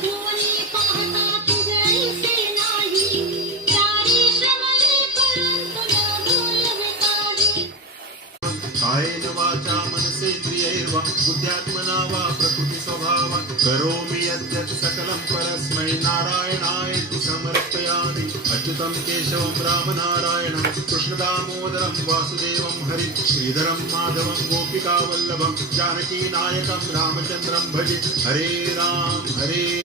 भुवनी पाहता तुझैसे नाही. चारी श्रवणे परंतु न बोलवे काही. कायेन वाचा मनसेन्द्रियैर्वा बुद्ध्यात्मना वा प्रकृति स्वभावात् करोमि यद्यत् सकलं परस्मै नारायणायेति समर्पयामि. अच्युतं केशवं रामनारायणं कृष्णदामोदरं वासुदेवं हरिं श्रीधरं माधवं गोपिकावल्लभं जानकीनायकं रामचन्द्रं भजे. हरे राम